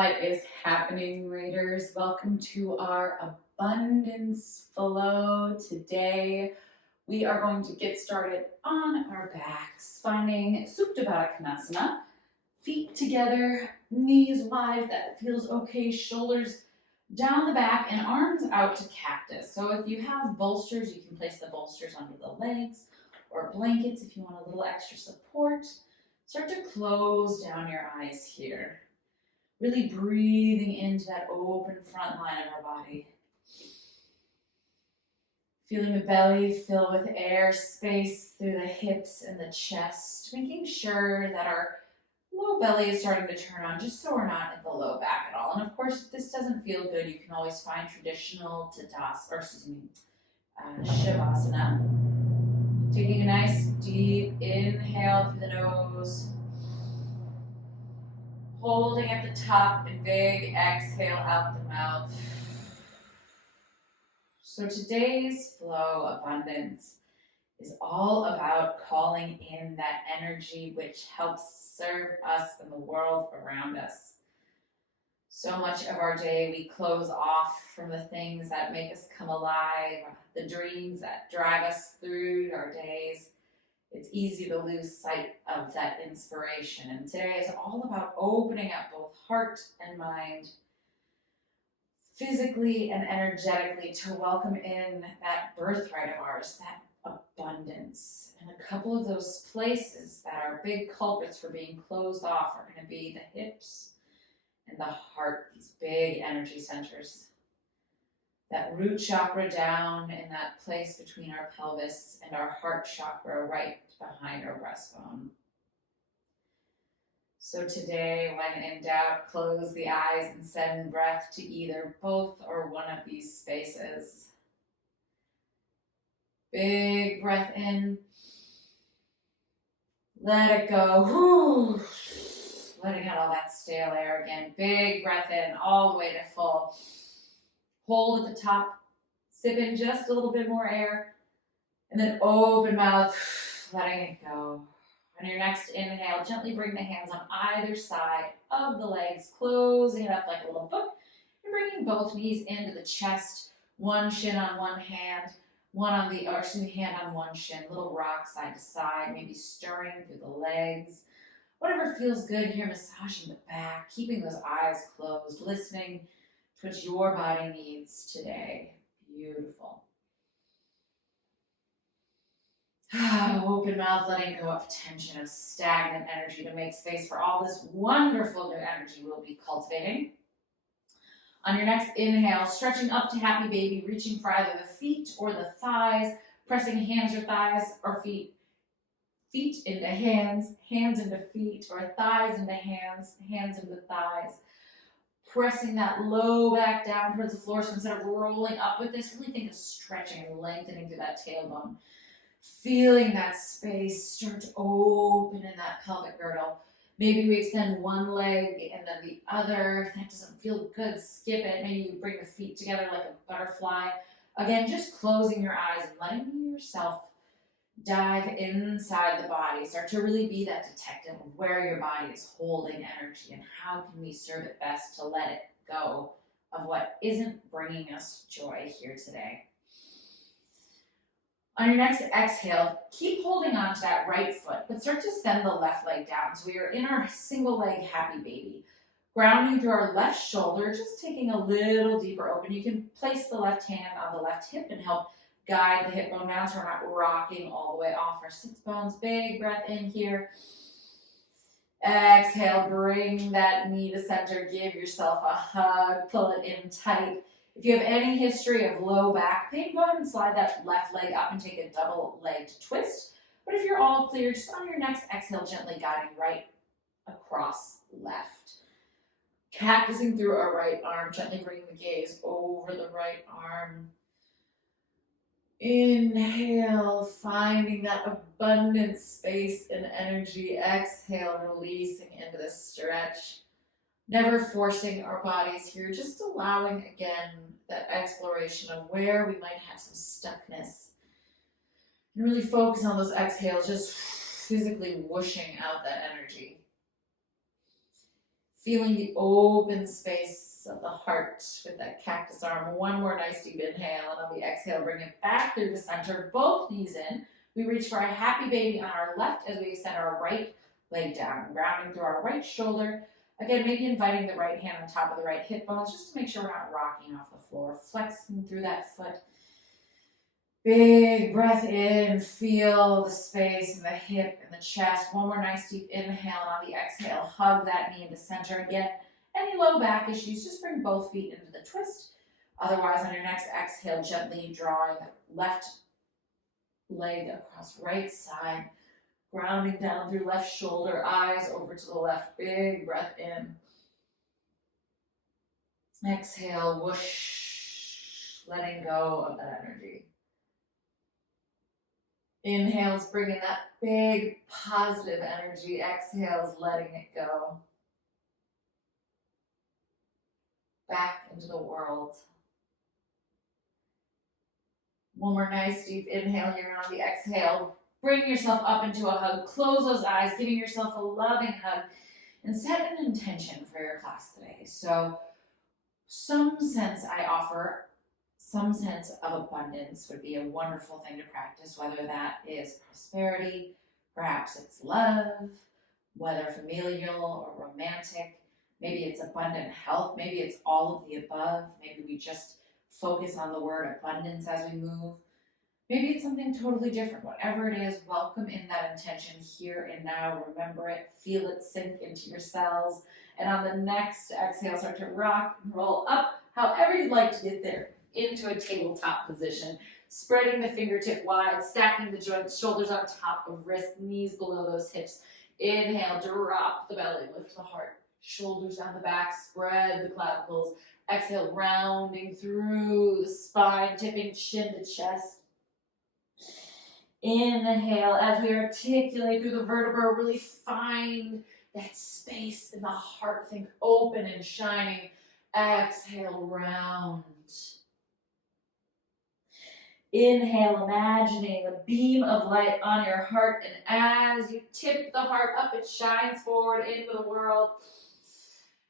What is happening, Raiders? Welcome to our abundance flow. Today, we are going to get started on our backs, finding Supta Konasana. Feet together, knees wide, if that feels okay, shoulders down the back, and arms out to cactus. So if you have bolsters, you can place the bolsters under the legs, or blankets if you want a little extra support. Start to close down your eyes here. Really breathing into that open front line of our body. Feeling the belly fill with air, space through the hips and the chest. Making sure that our low belly is starting to turn on, just so we're not in the low back at all. And of course, if this doesn't feel good, you can always find traditional Shavasana. Taking a nice deep inhale through the nose. Holding at the top and big exhale out the mouth. So today's flow abundance is all about calling in that energy which helps serve us and the world around us. So much of our day we close off from the things that make us come alive, the dreams that drive us through our days. It's easy to lose sight of that inspiration. And today is all about opening up both heart and mind, physically and energetically, to welcome in that birthright of ours, that abundance. And a couple of those places that are big culprits for being closed off are going to be the hips and the heart, these big energy centers. That root chakra down in that place between our pelvis, and our heart chakra right behind our breastbone. So today, when in doubt, close the eyes and send breath to either both or one of these spaces. Big breath in. Let it go. Whew. Letting out all that stale air again. Big breath in, all the way to full. Hold at the top, sip in just a little bit more air, and then open mouth, letting it go. On your next inhale, gently bring the hands on either side of the legs, closing it up like a little book, and bringing both knees into the chest, one shin on one hand, hand on one shin, little rock side to side, maybe stirring through the legs. Whatever feels good here, massaging the back, keeping those eyes closed, listening to what your body needs today. Beautiful. Open mouth, letting go of tension, of stagnant energy, to make space for all this wonderful new energy we'll be cultivating. On your next inhale, stretching up to happy baby, reaching for either the feet or the thighs, pressing hands or thighs or feet into hands, hands into feet, or thighs into hands, hands into thighs. Pressing that low back down towards the floor. So instead of rolling up with this, really think of stretching and lengthening through that tailbone. Feeling that space start to open in that pelvic girdle. Maybe we extend one leg and then the other. If that doesn't feel good, skip it. Maybe you bring the feet together like a butterfly. Again, just closing your eyes and letting yourself dive inside the body. Start to really be that detective of where your body is holding energy and how can we serve it best to let it go of what isn't bringing us joy here today. On your next exhale, keep holding on to that right foot, but start to send the left leg down. So we are in our single leg happy baby. Grounding through our left shoulder, just taking a little deeper open. You can place the left hand on the left hip and help guide the hip bone down so we're not rocking all the way off our sits bones. Big breath in here. Exhale, bring that knee to center. Give yourself a hug. Pull it in tight. If you have any history of low back pain, go ahead and slide that left leg up and take a double-legged twist. But if you're all clear, just on your next exhale, gently guiding right across left. Cactusing through our right arm, gently bringing the gaze over the right arm. Inhale, finding that abundant space and energy. Exhale, releasing into the stretch. Never forcing our bodies here, just allowing again that exploration of where we might have some stuckness. And really focus on those exhales, just physically whooshing out that energy. Feeling the open space of the heart with that cactus arm. One more nice deep inhale, and on the exhale, bring it back through the center, both knees in. We reach for a happy baby on our left as we extend our right leg down, grounding through our right shoulder. Again, maybe inviting the right hand on top of the right hip bones just to make sure we're not rocking off the floor, flexing through that foot. Big breath in, feel the space in the hip and the chest. One more nice deep inhale, and on the exhale, hug that knee into center again. Any low back issues, just bring both feet into the twist. Otherwise, on your next exhale, gently drawing left leg across right side, grounding down through left shoulder, eyes over to the left. Big breath in. Exhale, whoosh, letting go of that energy. Inhales, bringing that big positive energy. Exhales, letting it go. Back into the world. One more nice deep inhale here, and on the exhale, bring yourself up into a hug. Close those eyes, giving yourself a loving hug, and set an intention for your class today. So, some sense of abundance would be a wonderful thing to practice, whether that is prosperity, perhaps it's love, whether familial or romantic, maybe it's abundant health, maybe it's all of the above, maybe we just focus on the word abundance as we move. Maybe it's something totally different. Whatever it is, welcome in that intention here and now. Remember it, feel it sink into your cells. And on the next exhale, start to rock and roll up, however you'd like to get there, into a tabletop position. Spreading the fingertip wide, stacking the joints, shoulders on top of wrists, knees below those hips. Inhale, drop the belly, lift the heart. Shoulders down the back, spread the clavicles. Exhale, rounding through the spine, tipping chin to chest. Inhale, as we articulate through the vertebra, really find that space in the heart. Think open and shining. Exhale, round. Inhale, imagining a beam of light on your heart, and as you tip the heart up, it shines forward into the world.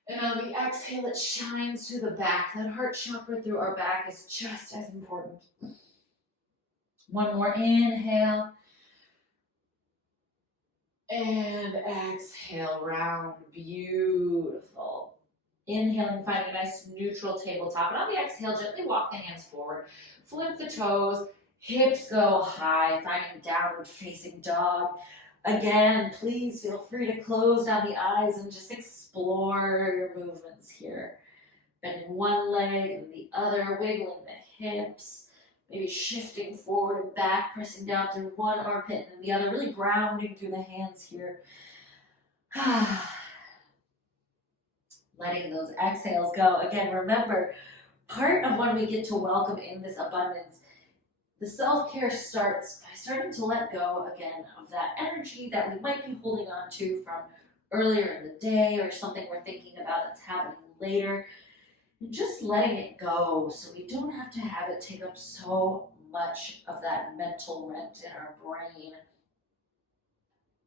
And on the exhale, it shines through the back. That heart chakra through our back is just as important. One more inhale. And exhale, round. Beautiful. Inhaling, finding a nice neutral tabletop. And on the exhale, gently walk the hands forward. Flip the toes. Hips go high, finding downward facing dog. Again, please feel free to close down the eyes and just explore your movements here. Bending one leg and the other, wiggling the hips. Maybe shifting forward and back, pressing down through one armpit and the other, really grounding through the hands here. Letting those exhales go. Again, remember, part of when we get to welcome in this abundance, the self-care starts by starting to let go again of that energy that we might be holding on to from earlier in the day or something we're thinking about that's happening later. And just letting it go so we don't have to have it take up so much of that mental rent in our brain.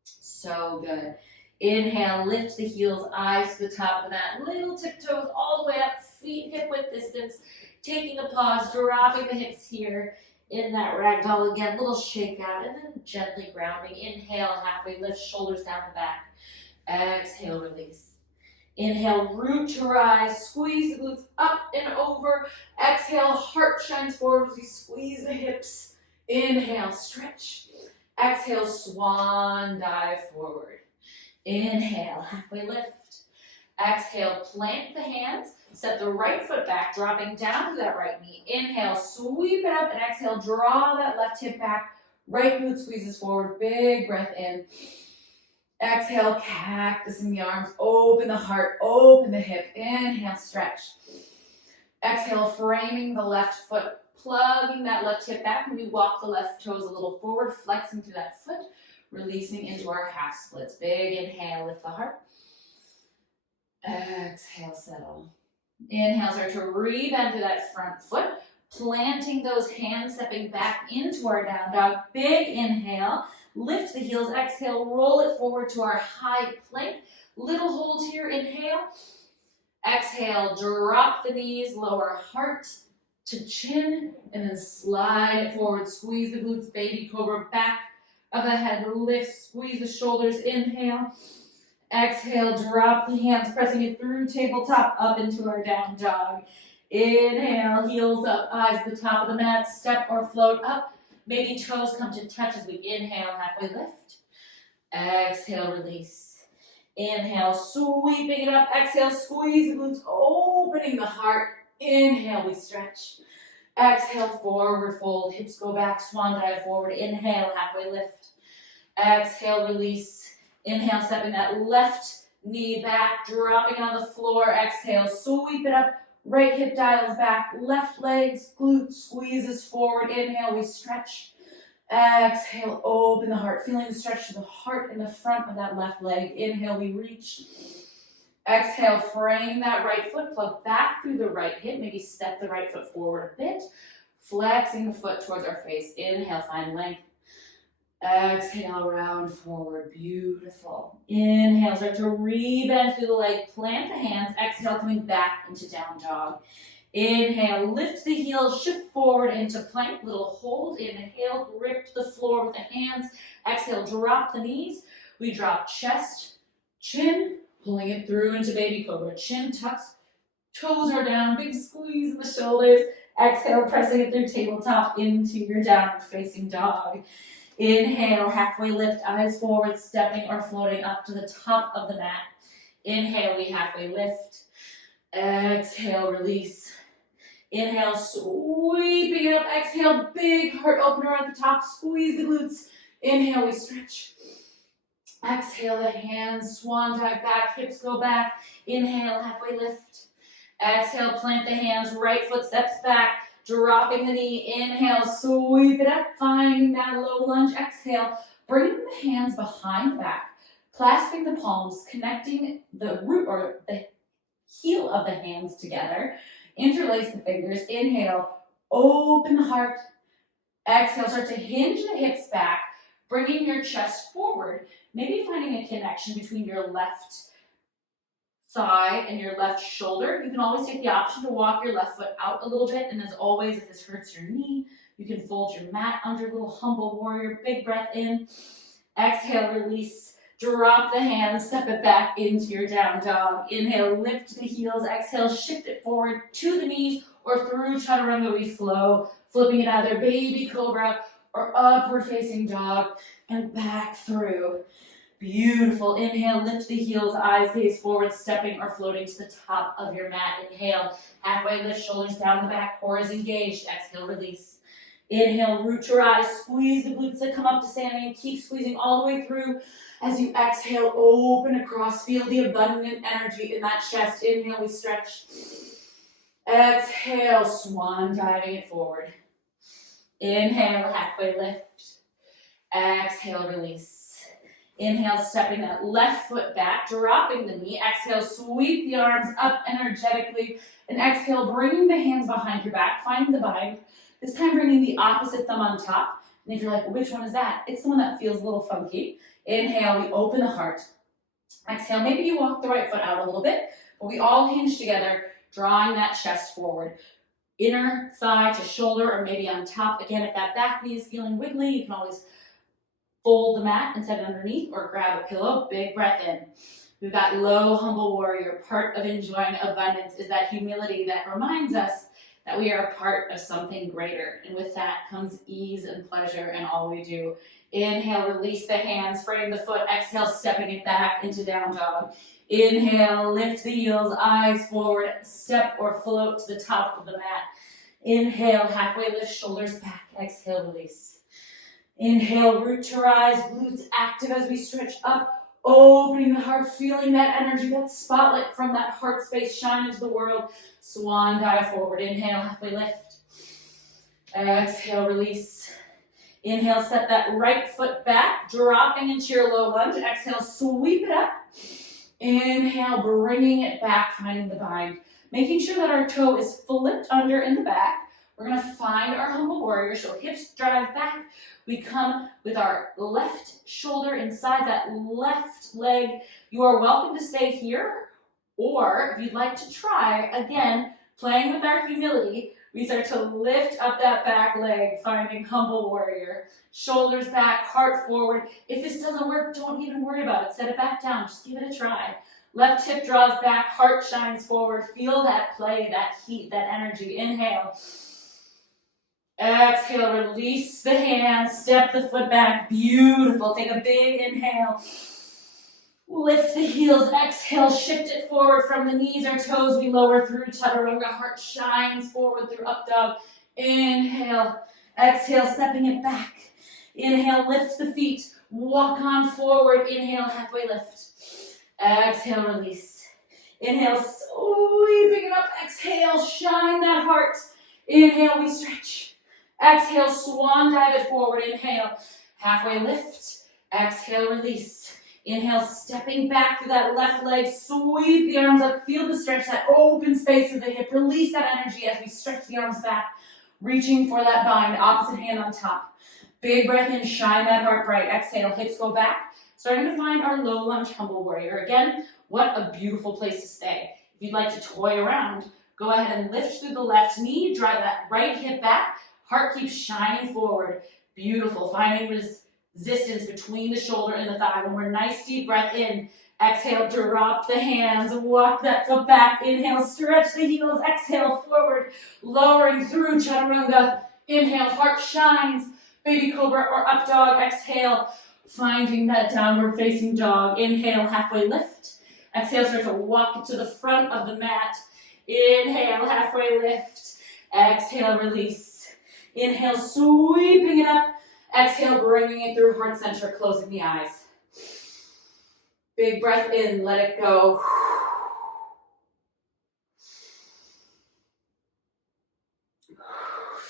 So good. Inhale, lift the heels, eyes to the top of the mat, little tiptoes all the way up, feet hip width distance, taking a pause, dropping the hips here in that ragdoll again, little shake out, and then gently grounding. Inhale, halfway lift, shoulders down the back. Exhale, release. Inhale, root to rise, squeeze the glutes up and over. Exhale, heart shines forward as we squeeze the hips. Inhale, stretch. Exhale, swan dive forward. Inhale, halfway lift. Exhale, plant the hands, set the right foot back, dropping down to that right knee. Inhale, sweep it up, and exhale, draw that left hip back. Right glute squeezes forward, big breath in. Exhale, cactus in the arms, open the heart, open the hip. Inhale, stretch. Exhale, framing the left foot, plugging that left hip back, and we walk the left toes a little forward, flexing through that foot, releasing into our half splits. Big inhale, lift the heart. Exhale, settle. Inhale, start to rebend to that front foot, planting those hands, stepping back into our down dog. Big inhale. Lift the heels. Exhale, roll it forward to our high plank. Little hold here, inhale. Exhale, drop the knees, lower heart to chin, and then slide it forward. Squeeze the glutes, baby cobra, back of the head, lift, squeeze the shoulders, inhale. Exhale, drop the hands, pressing it through tabletop, up into our down dog. Inhale, heels up, eyes to the top of the mat, step or float up. Maybe toes come to touch as we inhale, halfway lift. Exhale, release. Inhale, sweeping it up. Exhale, squeeze the glutes, opening the heart. Inhale, we stretch. Exhale, forward fold, hips go back, swan dive forward. Inhale, halfway lift. Exhale, release. Inhale, stepping that left knee back, dropping on the floor. Exhale, sweep it up. Right hip dials back, left legs, glute squeezes forward. Inhale, we stretch. Exhale, open the heart, feeling the stretch to the heart in the front of that left leg. Inhale, we reach. Exhale, frame that right foot, plug back through the right hip, maybe step the right foot forward a bit, flexing the foot towards our face. Inhale, find length. Exhale, round forward, beautiful. Inhale, start to re-bend through the leg, plant the hands. Exhale, coming back into down dog. Inhale, lift the heels, shift forward into plank, little hold. Inhale, grip the floor with the hands. Exhale, drop the knees. We drop chest, chin, pulling it through into baby cobra. Chin tucks, toes are down, big squeeze in the shoulders. Exhale, pressing it through tabletop into your downward facing dog. Inhale, halfway lift, eyes forward, stepping or floating up to the top of the mat. Inhale, we halfway lift. Exhale, release. Inhale, sweeping it up. Exhale, big heart opener at the top. Squeeze the glutes. Inhale, we stretch. Exhale, the hands, swan dive back, hips go back. Inhale, halfway lift. Exhale, plant the hands, right foot steps back, dropping the knee. Inhale, sweep it up, finding that low lunge. Exhale, bring the hands behind the back, clasping the palms, connecting the root or the heel of the hands together. Interlace the fingers. Inhale, open the heart. Exhale, start to hinge the hips back, bringing your chest forward. Maybe finding a connection between your left thigh and your left shoulder. You can always take the option to walk your left foot out a little bit. And as always, if this hurts your knee, you can fold your mat under, little humble warrior. Big breath in. Exhale, release. Drop the hands, step it back into your down dog. Inhale, lift the heels. Exhale, shift it forward to the knees or through chaturanga. We flow, flipping it either baby cobra or upward facing dog and back through. Beautiful. Inhale, lift the heels, eyes gaze forward, stepping or floating to the top of your mat. Inhale, halfway lift, shoulders down the back, core is engaged. Exhale, release. Inhale, root your eyes, squeeze the glutes that come up to standing and keep squeezing all the way through. As you exhale, open across, feel the abundant energy in that chest. Inhale, we stretch. Exhale, swan diving it forward. Inhale, halfway lift. Exhale, release. Inhale, stepping that left foot back, dropping the knee. Exhale, sweep the arms up energetically. And exhale, bringing the hands behind your back, finding the bind. This time bringing the opposite thumb on top. And if you're like, which one is that? It's the one that feels a little funky. Inhale, we open the heart. Exhale, maybe you walk the right foot out a little bit, but we all hinge together, drawing that chest forward. Inner thigh to shoulder or maybe on top. Again, if that back knee is feeling wiggly, you can always fold the mat and set it underneath or grab a pillow. Big breath in. We've got low, humble warrior. Part of enjoying abundance is that humility that reminds us that we are a part of something greater. And with that comes ease and pleasure in all we do. Inhale, release the hands, frame the foot. Exhale, stepping it back into down dog. Inhale, lift the heels, eyes forward, step or float to the top of the mat. Inhale, halfway lift, shoulders back. Exhale, release. Inhale, root to rise, glutes active as we stretch up, opening the heart, feeling that energy, that spotlight from that heart space shine into the world. Swan dive forward. Inhale, halfway lift. Exhale, release. Inhale, step that right foot back, dropping into your low lunge. Exhale, sweep it up. Inhale, bringing it back, finding the bind. Making sure that our toe is flipped under in the back. We're gonna find our humble warrior, so hips drive back. We come with our left shoulder inside that left leg. You are welcome to stay here, or if you'd like to try, again, playing with our humility, we start to lift up that back leg, finding humble warrior. Shoulders back, heart forward. If this doesn't work, don't even worry about it. Set it back down, just give it a try. Left hip draws back, heart shines forward. Feel that play, that heat, that energy. Inhale. Exhale, release the hands, step the foot back. Beautiful. Take a big inhale. Lift the heels, exhale, shift it forward from the knees or toes. We lower through chaturanga, heart shines forward through up dog. Inhale, exhale, stepping it back. Inhale, lift the feet, walk on forward. Inhale, halfway lift. Exhale, release. Inhale, sweeping it up. Exhale, shine that heart. Inhale, we stretch. Exhale, swan dive it forward. Inhale, halfway lift. Exhale, release. Inhale, stepping back through that left leg. Sweep the arms up. Feel the stretch, that open space of the hip. Release that energy as we stretch the arms back. Reaching for that bind. Opposite hand on top. Big breath in. Shine that heart bright. Exhale, hips go back. Starting to find our low lunge humble warrior. Again, what a beautiful place to stay. If you'd like to toy around, go ahead and lift through the left knee. Drive that right hip back. Heart keeps shining forward. Beautiful. Finding resistance between the shoulder and the thigh. One more nice deep breath in. Exhale, drop the hands. Walk that foot back. Inhale, stretch the heels. Exhale, forward. Lowering through chaturanga. Inhale, heart shines. Baby cobra or up dog. Exhale, finding that downward facing dog. Inhale, halfway lift. Exhale, start to walk it to the front of the mat. Inhale, halfway lift. Exhale, release. Inhale, sweeping it up. Exhale, bringing it through heart center, closing the eyes. Big breath in, let it go.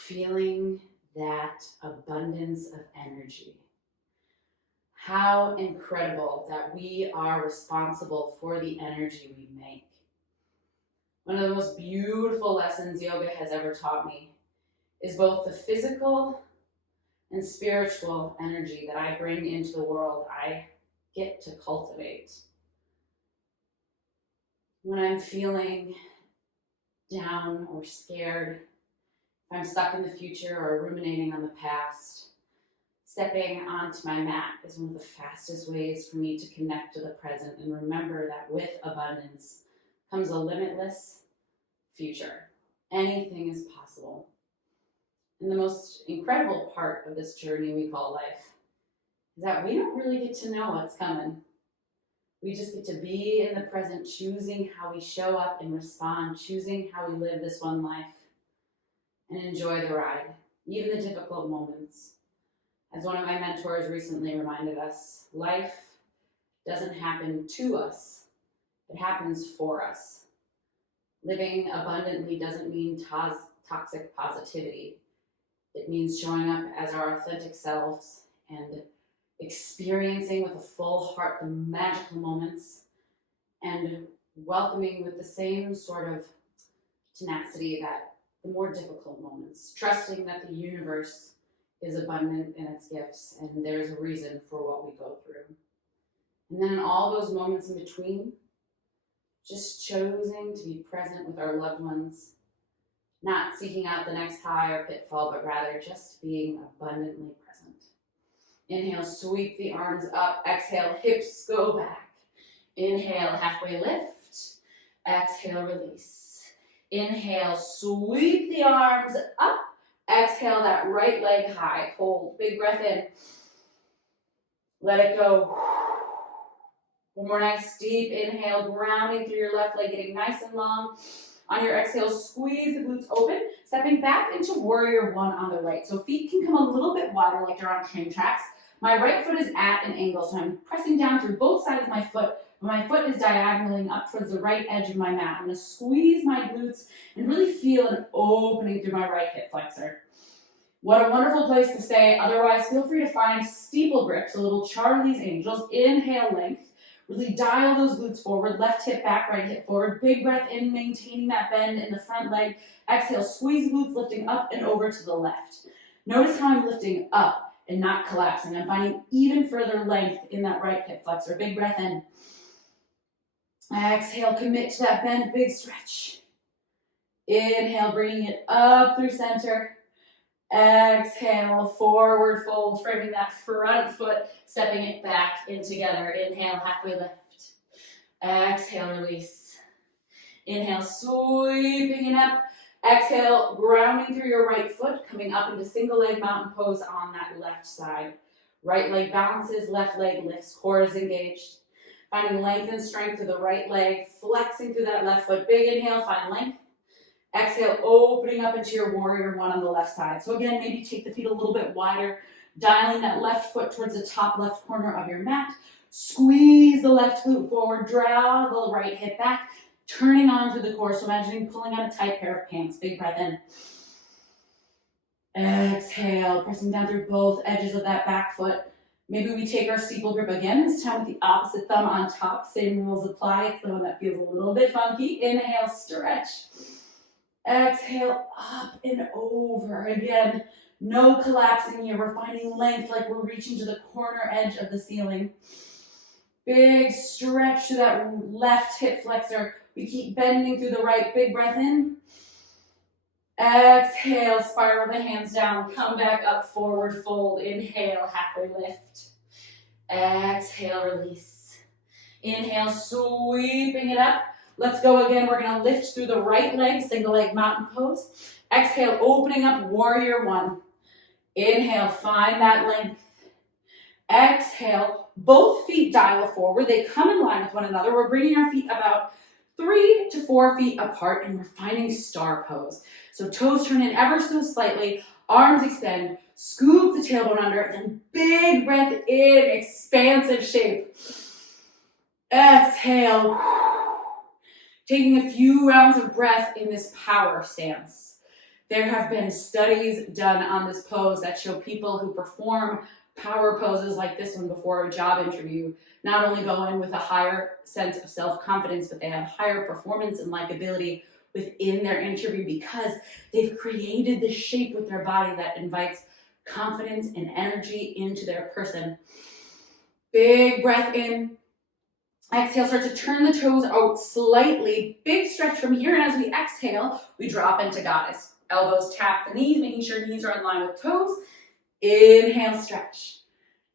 Feeling that abundance of energy. How incredible that we are responsible for the energy we make. One of the most beautiful lessons yoga has ever taught me is both the physical and spiritual energy that I bring into the world, I get to cultivate. When I'm feeling down or scared, if I'm stuck in the future or ruminating on the past, stepping onto my mat is one of the fastest ways for me to connect to the present and remember that with abundance comes a limitless future. Anything is possible. And the most incredible part of this journey we call life is that we don't really get to know what's coming. We just get to be in the present, choosing how we show up and respond, choosing how we live this one life, and enjoy the ride, even the difficult moments. As one of my mentors recently reminded us, life doesn't happen to us, it happens for us. Living abundantly doesn't mean toxic positivity. It means showing up as our authentic selves and experiencing with a full heart the magical moments and welcoming with the same sort of tenacity that the more difficult moments, trusting that the universe is abundant in its gifts and there's a reason for what we go through. And then in all those moments in between, just choosing to be present with our loved ones, not seeking out the next high or pitfall, but rather just being abundantly present. Inhale, sweep the arms up. Exhale, hips go back. Inhale, halfway lift. Exhale, release. Inhale, sweep the arms up. Exhale, that right leg high. Hold, big breath in. Let it go. One more nice deep inhale, grounding through your left leg, getting nice and long. On your exhale, squeeze the glutes open, stepping back into warrior one on the right. So feet can come a little bit wider like they're on train tracks. My right foot is at an angle, so I'm pressing down through both sides of my foot. My foot is diagonaling up towards the right edge of my mat. I'm going to squeeze my glutes and really feel an opening through my right hip flexor. What a wonderful place to stay. Otherwise, feel free to find steeple grips, so little Charlie's Angels. Inhale, length. Really dial those glutes forward, left hip back, right hip forward. Big breath in, maintaining that bend in the front leg. Exhale, squeeze glutes, lifting up and over to the left. Notice how I'm lifting up and not collapsing. I'm finding even further length in that right hip flexor. Big breath in. Exhale, commit to that bend, big stretch. Inhale, bringing it up through center. Exhale, forward fold, framing that front foot, stepping it back in together. Inhale, halfway lift. Exhale, release. Inhale, sweeping it up. Exhale, grounding through your right foot, coming up into single leg mountain pose on that left side. Right leg balances, left leg lifts, core is engaged. Finding length and strength through the right leg, flexing through that left foot. Big inhale, find length. Exhale, opening up into your warrior one on the left side. So again, maybe take the feet a little bit wider, dialing that left foot towards the top left corner of your mat. Squeeze the left glute forward, draw the right hip back, turning onto the core. So imagining pulling on a tight pair of pants. Big breath in. Exhale, pressing down through both edges of that back foot. Maybe we take our steeple grip again, this time with the opposite thumb on top. Same rules apply. It's the one that feels a little bit funky. Inhale, stretch. Exhale, up and over. Again, no collapsing here. We're finding length like we're reaching to the corner edge of the ceiling. Big stretch to that left hip flexor. We keep bending through the right. Big breath in. Exhale, spiral the hands down. Come back up, forward fold. Inhale, halfway lift. Exhale, release. Inhale, sweeping it up. Let's go again. We're going to lift through the right leg, single leg mountain pose. Exhale, opening up, warrior one. Inhale, find that length. Exhale, both feet dial forward. They come in line with one another. We're bringing our feet about 3 to 4 feet apart, and we're finding star pose. So toes turn in ever so slightly, arms extend, scoop the tailbone under, and then big breath in, expansive shape. Exhale. Taking a few rounds of breath in this power stance. There have been studies done on this pose that show people who perform power poses like this one before a job interview not only go in with a higher sense of self-confidence, but they have higher performance and likability within their interview because they've created this shape with their body that invites confidence and energy into their person. Big breath in. Exhale, start to turn the toes out slightly. Big stretch from here, and as we exhale, we drop into goddess. Elbows tap the knees, making sure knees are in line with toes. Inhale, stretch.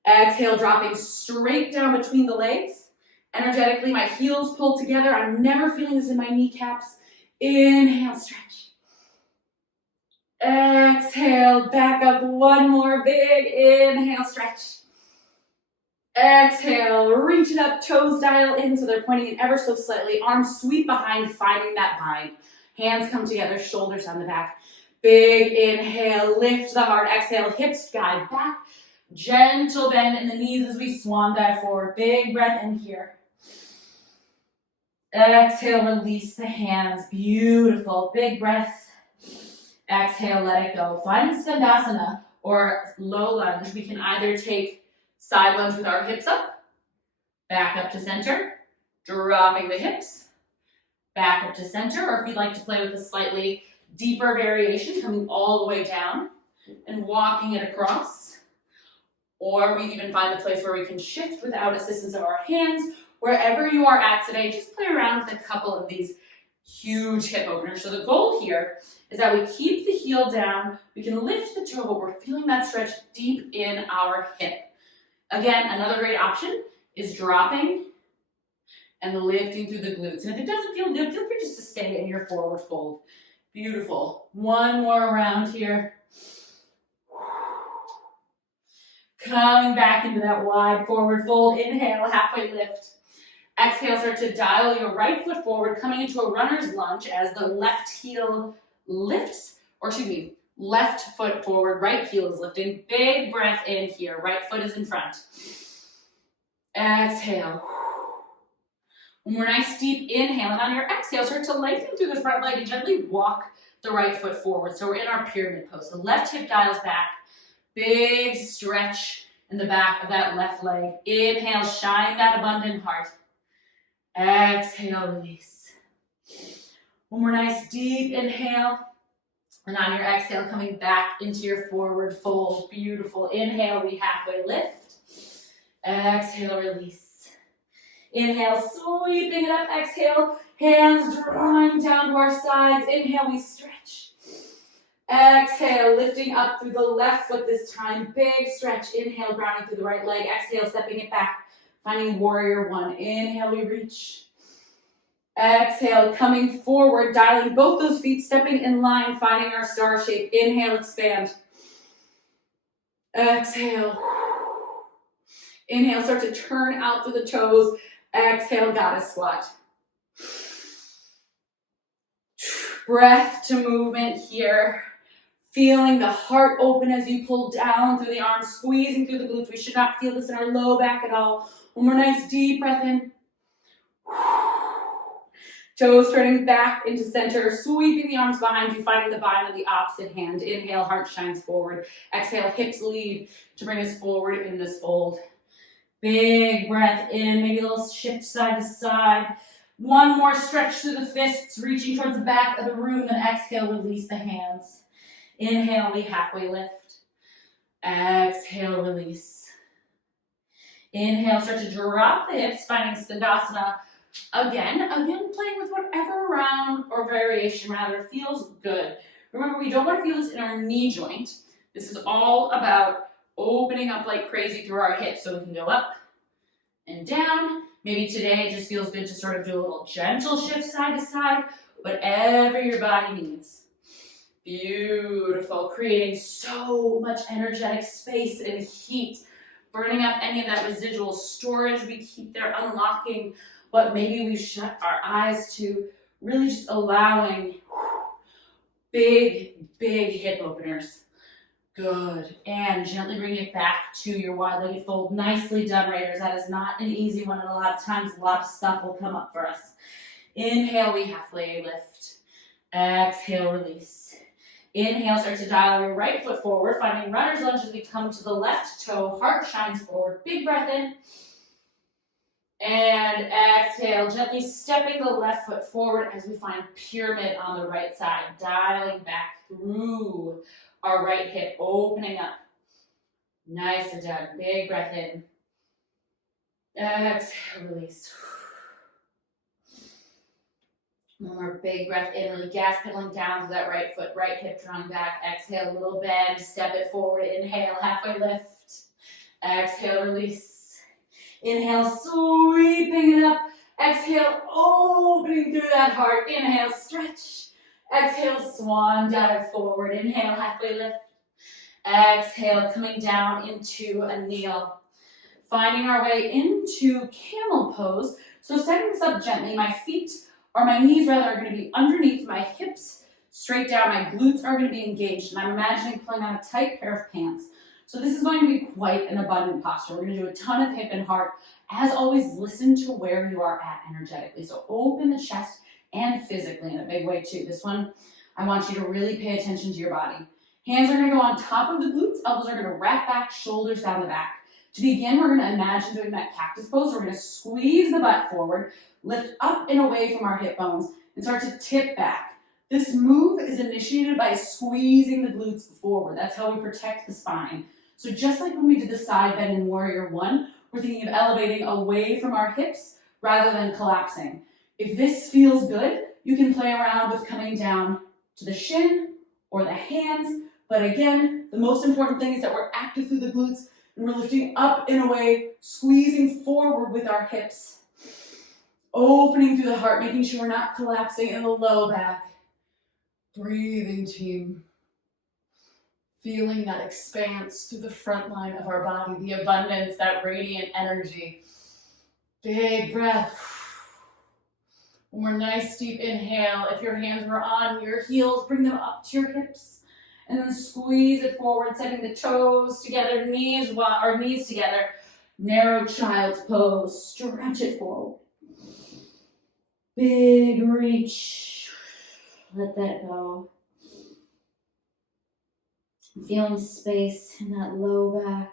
Exhale, dropping straight down between the legs. Energetically, my heels pull together. I'm never feeling this in my kneecaps. Inhale, stretch. Exhale, back up one more. Big inhale, stretch. Exhale, reach it up, toes dial in so they're pointing in ever so slightly. Arms sweep behind, finding that bind. Hands come together, shoulders on the back. Big inhale, lift the heart. Exhale, hips guide back. Gentle bend in the knees as we swan dive forward. Big breath in here. Exhale, release the hands. Beautiful. Big breath. Exhale, let it go. Finding Skandasana or low lunge. We can either take side lunge with our hips up, back up to center, dropping the hips, back up to center, or if you'd like to play with a slightly deeper variation, coming all the way down and walking it across. Or we even find the place where we can shift without assistance of our hands. Wherever you are at today, just play around with a couple of these huge hip openers. So the goal here is that we keep the heel down, we can lift the toe, but we're feeling that stretch deep in our hip. Again, another great option is dropping and lifting through the glutes. And if it doesn't feel good, feel free just to stay in your forward fold. Beautiful. One more round here. Coming back into that wide forward fold. Inhale, halfway lift. Exhale, start to dial your right foot forward, coming into a runner's lunge as the left heel lifts, left foot forward, right heel is lifting. Big breath in here. Right foot is in front. Exhale. One more nice deep inhale. And on your exhale, start to lengthen through the front leg and gently walk the right foot forward. So we're in our pyramid pose. The left hip dials back. Big stretch in the back of that left leg. Inhale, shine that abundant heart. Exhale, release. One more nice deep inhale. And on your exhale, coming back into your forward fold. Beautiful. Inhale, we halfway lift. Exhale, release. Inhale, sweeping it up. Exhale, hands drawing down to our sides. Inhale, we stretch. Exhale, lifting up through the left foot this time. Big stretch. Inhale, grounding through the right leg. Exhale, stepping it back. Finding warrior one. Inhale, we reach. Exhale, coming forward, dialing both those feet, stepping in line, finding our star shape. Inhale, expand. Exhale. Inhale, start to turn out through the toes. Exhale, goddess squat. Breath to movement here. Feeling the heart open as you pull down through the arms, squeezing through the glutes. We should not feel this in our low back at all. One more nice deep breath in. Toes turning back into center, sweeping the arms behind you, finding the bind of the opposite hand. Inhale, heart shines forward. Exhale, hips lead to bring us forward in this fold. Big breath in, maybe a little shift side to side. One more stretch through the fists, reaching towards the back of the room, then exhale, release the hands. Inhale, we halfway lift. Exhale, release. Inhale, start to drop the hips, finding Skandasana. Again, playing with whatever round or variation rather feels good. Remember, we don't want to feel this in our knee joint. This is all about opening up like crazy through our hips so we can go up and down. Maybe today it just feels good to sort of do a little gentle shift side to side, whatever your body needs. Beautiful, creating so much energetic space and heat, burning up any of that residual storage we keep there, unlocking what maybe we've shut our eyes to, really just allowing big hip openers. Good. And gently bring it back to your wide-legged fold. Nicely done, Raiders. That is not an easy one, and a lot of times a lot of stuff will come up for us. Inhale, we halfway lift. Exhale, release. Inhale, start to dial your right foot forward, finding runner's lunge as we come to the left toe. Heart shines forward. Big breath in. And exhale, gently stepping the left foot forward as we find pyramid on the right side. Dialing back through our right hip, opening up. Nice and done. Big breath in. Exhale, release. One more big breath in, really gas pedaling down to that right foot, right hip drawing back. Exhale, a little bend, step it forward. Inhale, halfway lift. Exhale, release. Inhale, sweeping it up. Exhale, opening through that heart. Inhale, stretch. Exhale, swan dive forward. Inhale, halfway lift. Exhale, coming down into a kneel. Finding our way into camel pose. So setting this up gently, my feet, or my knees rather, are going to be underneath my hips, straight down. My glutes are going to be engaged, and I'm imagining pulling on a tight pair of pants. So this is going to be quite an abundant posture. We're going to do a ton of hip and heart. As always, listen to where you are at energetically. So open the chest and physically in a big way too. This one, I want you to really pay attention to your body. Hands are going to go on top of the glutes. Elbows are going to wrap back, shoulders down the back. To begin, we're going to imagine doing that cactus pose. We're going to squeeze the butt forward, lift up and away from our hip bones, and start to tip back. This move is initiated by squeezing the glutes forward. That's how we protect the spine. So just like when we did the side bend in Warrior One, we're thinking of elevating away from our hips rather than collapsing. If this feels good, you can play around with coming down to the shin or the hands. But again, the most important thing is that we're active through the glutes and we're lifting up and away, squeezing forward with our hips. Opening through the heart, making sure we're not collapsing in the low back. Breathing, team. Feeling that expanse through the front line of our body, the abundance, that radiant energy. Big breath. One more nice deep inhale. If your hands were on your heels, bring them up to your hips. And then squeeze it forward, setting the toes together, knees together. Narrow child's pose. Stretch it forward. Big reach. Let that go. Feeling space in that low back.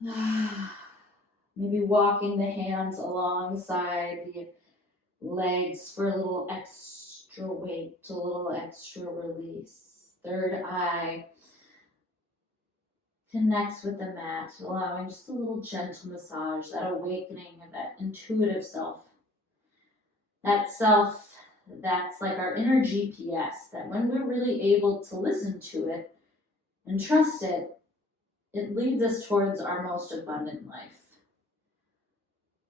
Maybe walking the hands alongside the legs for a little extra weight, a little extra release. Third eye connects with the mat, allowing just a little gentle massage, that awakening of that intuitive self. That self that's like our inner GPS, that when we're really able to listen to it and trust it, it leads us towards our most abundant life.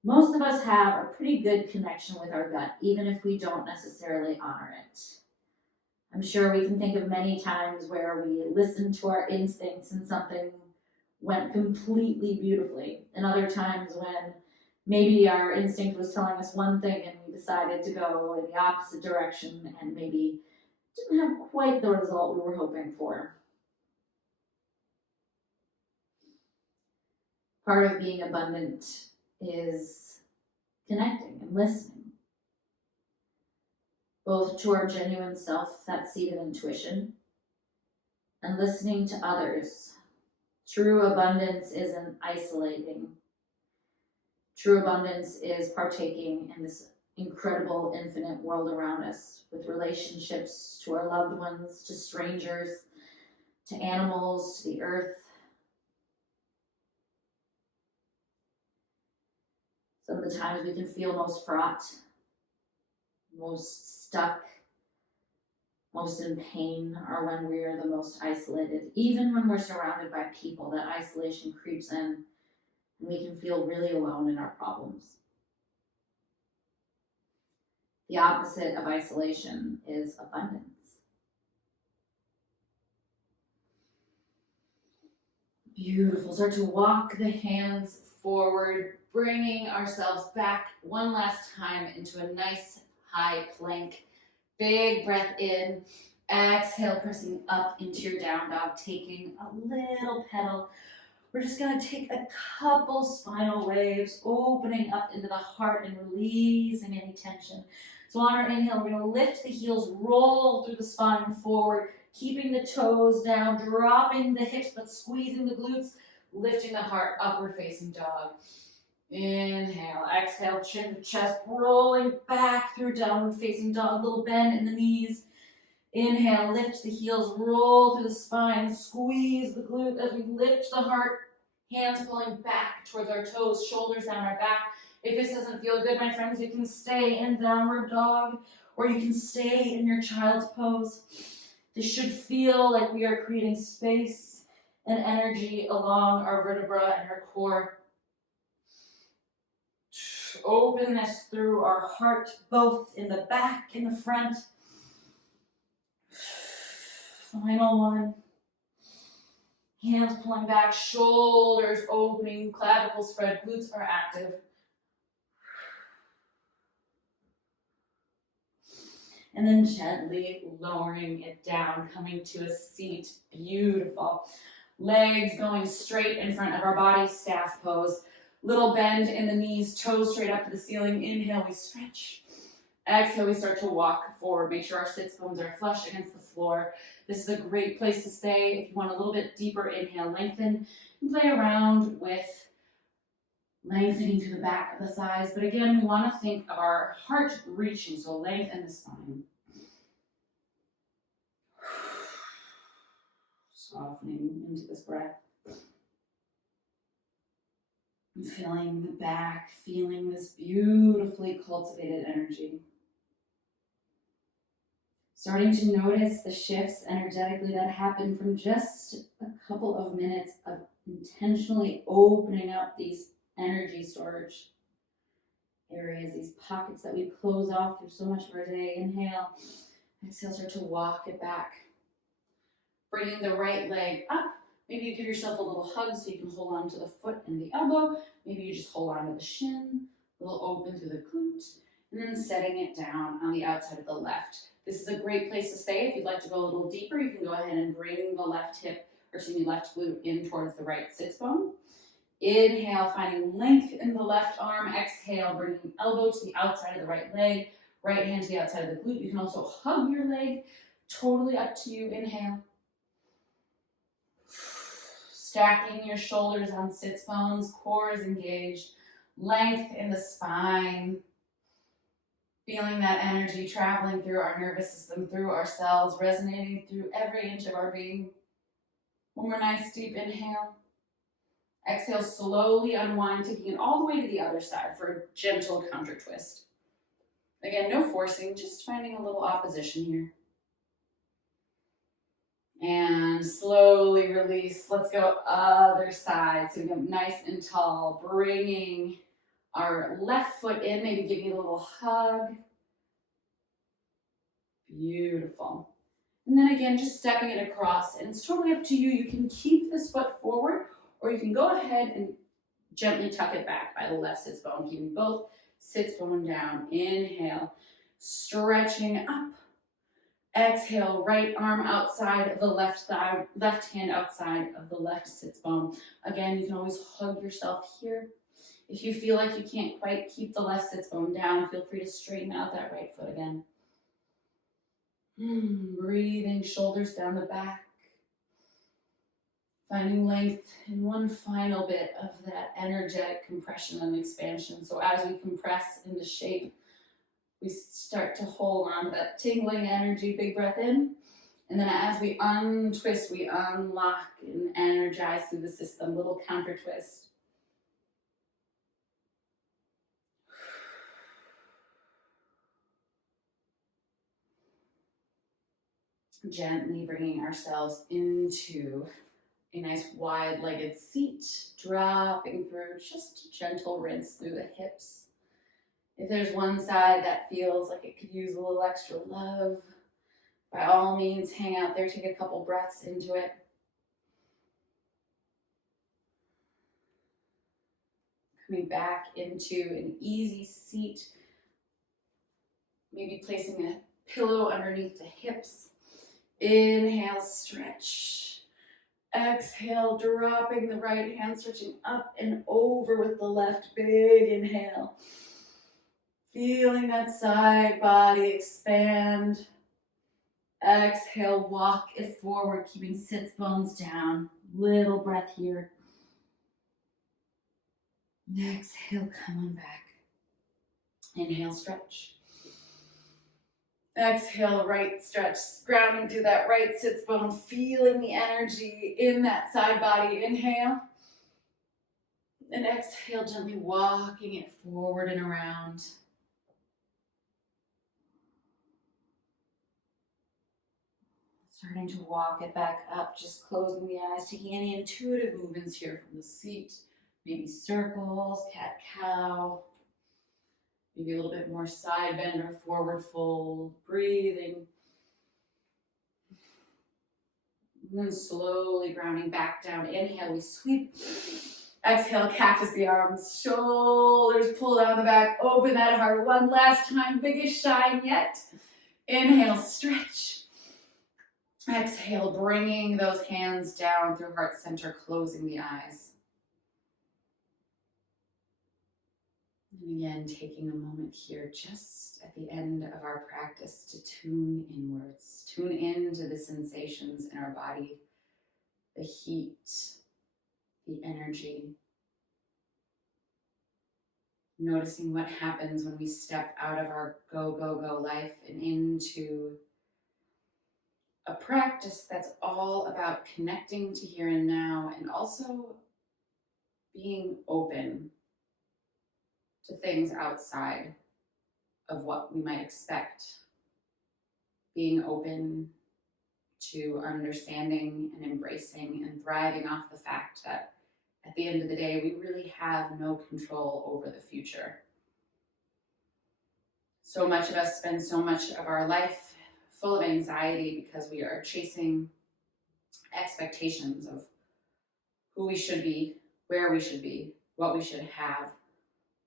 Most of us have a pretty good connection with our gut, even if we don't necessarily honor it. I'm sure we can think of many times where we listened to our instincts and something went completely beautifully, and other times when maybe our instinct was telling us one thing and we decided to go in the opposite direction and maybe didn't have quite the result we were hoping for. Part of being abundant is connecting and listening, both to our genuine self, that seat of intuition, and listening to others. True abundance isn't isolating. True abundance is partaking in this incredible, infinite world around us, with relationships to our loved ones, to strangers, to animals, to the earth. Some of the times we can feel most fraught, most stuck, most in pain are when we are the most isolated. Even when we're surrounded by people, that isolation creeps in and we can feel really alone in our problems. The opposite of isolation is abundance. Beautiful. Start to walk the hands forward, bringing ourselves back one last time into a nice high plank. Big breath in. Exhale, pressing up into your down dog, taking a little pedal. We're just going to take a couple spinal waves, opening up into the heart and releasing any tension. So on our inhale, we're going to lift the heels, roll through the spine forward, keeping the toes down, dropping the hips, but squeezing the glutes, lifting the heart, upward facing dog. Inhale, exhale, chin to chest, rolling back through downward facing dog, little bend in the knees. Inhale, lift the heels, roll through the spine, squeeze the glute as we lift the heart, hands pulling back towards our toes, shoulders down our back. If this doesn't feel good, my friends, you can stay in downward dog or you can stay in your child's pose. This should feel like we are creating space and energy along our vertebra and our core. Openness through our heart, both in the back and the front. Final one. Hands pulling back, shoulders opening, clavicles spread, glutes are active. And then gently lowering it down, coming to a seat. Beautiful. Legs going straight in front of our body, staff pose. Little bend in the knees, toes straight up to the ceiling. Inhale, we stretch. Exhale, we start to walk forward. Make sure our sits bones are flush against the floor. This is a great place to stay. If you want a little bit deeper, inhale, lengthen, and play around with lengthening to the back of the thighs. But again, we want to think of our heart reaching, so lengthen the spine. Softening into this breath. And filling the back, feeling this beautifully cultivated energy. Starting to notice the shifts energetically that happen from just a couple of minutes of intentionally opening up these energy storage areas, these pockets that we close off through so much of our day. Inhale, exhale, start to walk it back. Bringing the right leg up. Maybe you give yourself a little hug so you can hold on to the foot and the elbow. Maybe you just hold on to the shin, a little open through the glute, and then setting it down on the outside of the left. This is a great place to stay. If you'd like to go a little deeper, you can go ahead and bring the left left glute in towards the right sits bone. Inhale, finding length in the left arm. Exhale, bringing elbow to the outside of the right leg, right hand to the outside of the glute. You can also hug your leg, totally up to you. Inhale. Stacking your shoulders on sits bones, core is engaged, length in the spine. Feeling that energy traveling through our nervous system, through our cells, resonating through every inch of our being. One more nice deep inhale. Exhale, slowly unwind, taking it all the way to the other side for a gentle counter twist. Again, no forcing, just finding a little opposition here. And slowly release. Let's go other side. So we go nice and tall, bringing our left foot in, maybe giving a little hug. Beautiful. And then again, just stepping it across. And it's totally up to you. You can keep this foot forward, or you can go ahead and gently tuck it back by the left sits bone, keeping both sits bone down. Inhale, stretching up. Exhale, right arm outside of the left thigh, left hand outside of the left sits bone. Again, you can always hug yourself here. If you feel like you can't quite keep the left sits bone down, feel free to straighten out that right foot again. Breathing, shoulders down the back. Finding length in one final bit of that energetic compression and expansion. So as we compress into shape, we start to hold on to that tingling energy. Big breath in. And then as we untwist, we unlock and energize through the system. Little counter twist. Gently bringing ourselves into a nice wide-legged seat, dropping through, just a gentle rinse through the hips. If there's one side that feels like it could use a little extra love, by all means, hang out there, take a couple breaths into it. Coming back into an easy seat, maybe placing a pillow underneath the hips. Inhale, stretch. Exhale, dropping the right hand, stretching up and over with the left. Big inhale. Feeling that side body expand. Exhale, walk it forward, keeping sits bones down. Little breath here. Exhale, come on back. Inhale, stretch. Exhale, right stretch, grounding to that right sits bone, feeling the energy in that side body. Inhale. And exhale, gently walking it forward and around. Starting to walk it back up, just closing the eyes, taking any intuitive movements here from the seat. Maybe circles, cat-cow. Maybe a little bit more side bend or forward fold. Breathing. And then slowly grounding back down. Inhale, we sweep. Exhale, cactus the arms. Shoulders pull down the back. Open that heart one last time. Biggest shine yet. Inhale, stretch. Exhale, bringing those hands down through heart center, closing the eyes. And again, taking a moment here just at the end of our practice to tune inwards, tune into the sensations in our body, the heat, the energy. Noticing what happens when we step out of our go, go, go life and into a practice that's all about connecting to here and now, and also being open to things outside of what we might expect. Being open to understanding and embracing and thriving off the fact that at the end of the day, we really have no control over the future. So much of us spend so much of our life full of anxiety because we are chasing expectations of who we should be, where we should be, what we should have.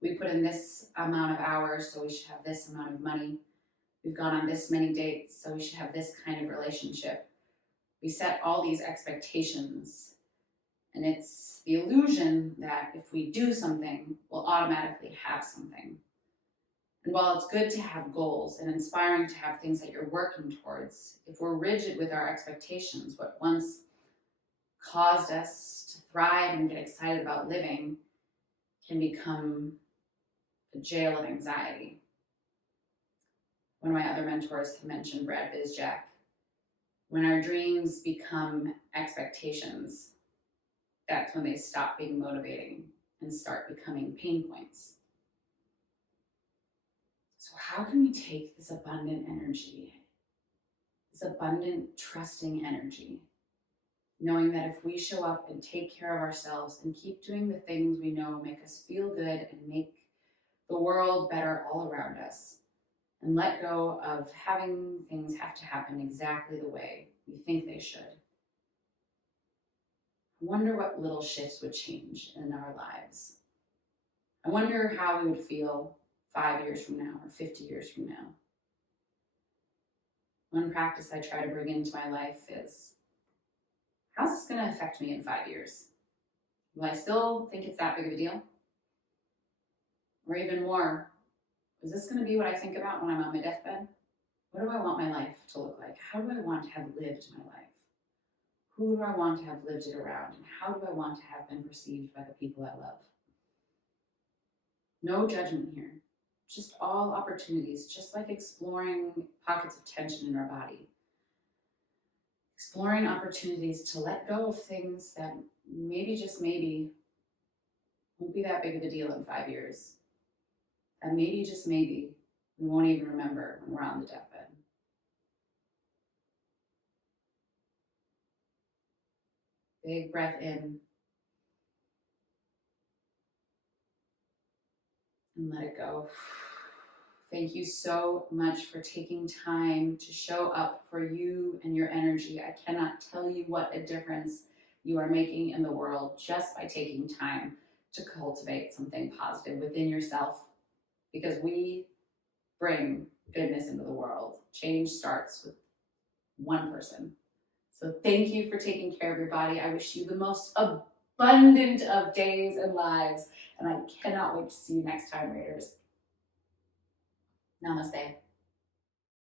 We put in this amount of hours, so we should have this amount of money. We've gone on this many dates, so we should have this kind of relationship. We set all these expectations, and it's the illusion that if we do something, we'll automatically have something. And while it's good to have goals and inspiring to have things that you're working towards, if we're rigid with our expectations, what once caused us to thrive and get excited about living can become a jail of anxiety. One of my other mentors had mentioned Brad Bizjack. When our dreams become expectations, that's when they stop being motivating and start becoming pain points. So how can we take this abundant energy, this abundant, trusting energy, knowing that if we show up and take care of ourselves and keep doing the things we know make us feel good and make the world better all around us, and let go of having things have to happen exactly the way we think they should, I wonder what little shifts would change in our lives. I wonder how we would feel 5 years from now or 50 years from now. One practice I try to bring into my life is, how's this going to affect me in 5 years? Will I still think it's that big of a deal? Or even more, is this going to be what I think about when I'm on my deathbed? What do I want my life to look like? How do I want to have lived my life? Who do I want to have lived it around? And how do I want to have been perceived by the people I love? No judgment here, just all opportunities, just like exploring pockets of tension in our body. Exploring opportunities to let go of things that maybe, just maybe, won't be that big of a deal in 5 years. And maybe, just maybe, we won't even remember when we're on the deathbed. Big breath in. And let it go. Thank you so much for taking time to show up for you and your energy. I cannot tell you what a difference you are making in the world just by taking time to cultivate something positive within yourself, because we bring goodness into the world. Change starts with one person. So thank you for taking care of your body. I wish you the most abundant of days and lives, and I cannot wait to see you next time, Raiders. Namaste.